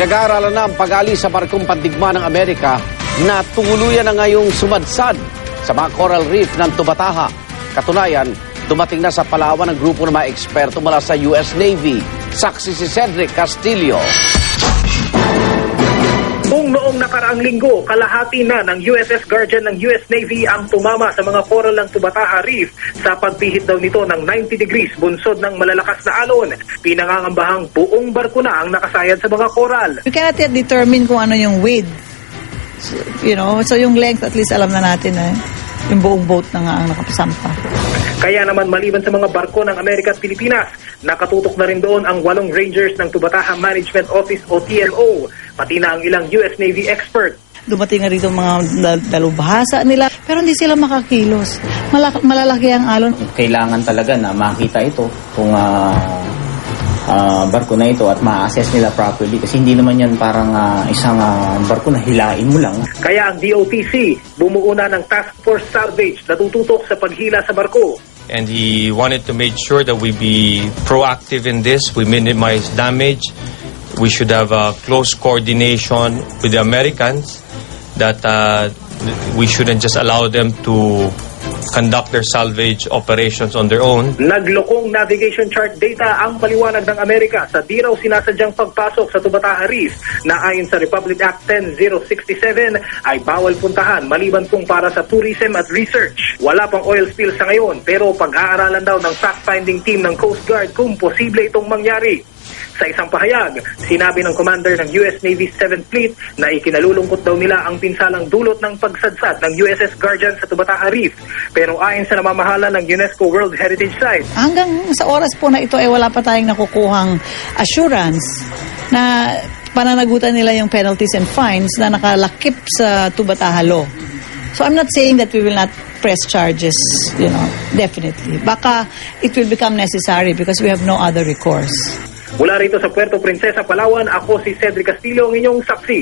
Pinag-aaralan na ang pag-alis sa barkong pandigma ng Amerika na tuluyan na ngayong sumadsad sa mga coral reef ng Tubataha. Katunayan, dumating na sa Palawan ang grupo ng mga eksperto mula sa US Navy. Saksi si Cedric Castillo. Kung noong nakaraang linggo, kalahati na ng USS Guardian ng US Navy ang tumama sa mga coral ng Tubataha Reef sa pagpihit daw nito ng 90 degrees bunsod ng malalakas na alon. Pinangangambahang buong barko na ang nakasayad sa mga coral. You cannot yet determine kung ano yung width. So yung length at least alam na natin yung buong boat na nga ang nakapasampa. Kaya naman maliban sa mga barko ng Amerika at Pilipinas, nakatutok na rin doon ang 8 Rangers ng Tubataha Management Office o TMO, pati na ang ilang US Navy expert. Dumating nga rito mga dalubhasa nila, pero hindi sila makakilos. Malalaki ang alon. Kailangan talaga na makita ito kung barko na ito at ma-assess nila properly kasi hindi naman yan parang isang barko na hilain mo lang. Kaya ang DOTC bumuo na ng Task Force Salvage na tututok sa paghila sa barko. And he wanted to make sure that we be proactive in this, we minimize damage. We should have a close coordination with the Americans that we shouldn't just allow them to conduct their salvage operations on their own. Naglokong navigation chart data ang paliwanag ng Amerika sa di raw sinasadyang pagpasok sa Tubataha Reef na ayon sa Republic Act 10067 ay bawal puntahan maliban kung para sa tourism at research. Wala pang oil spill sa ngayon pero pag-aaralan daw ng fact-finding team ng Coast Guard kung posible itong mangyari. Sa isang pahayag, sinabi ng commander ng US Navy 7th Fleet na ikinalulungkot daw nila ang pinsalang dulot ng pagsadsad ng USS Guardian sa Tubataha Reef. Pero ayon sa namamahala ng UNESCO World Heritage Site, hanggang sa oras po na ito ay wala pa tayong nakukuhang assurance na pananagutan nila yung penalties and fines na nakalakip sa Tubataha law. So I'm not saying that we will not press charges, definitely. Baka it will become necessary because we have no other recourse. Mula rito sa Puerto Princesa, Palawan, ako si Cedric Castillo, ang inyong saksi.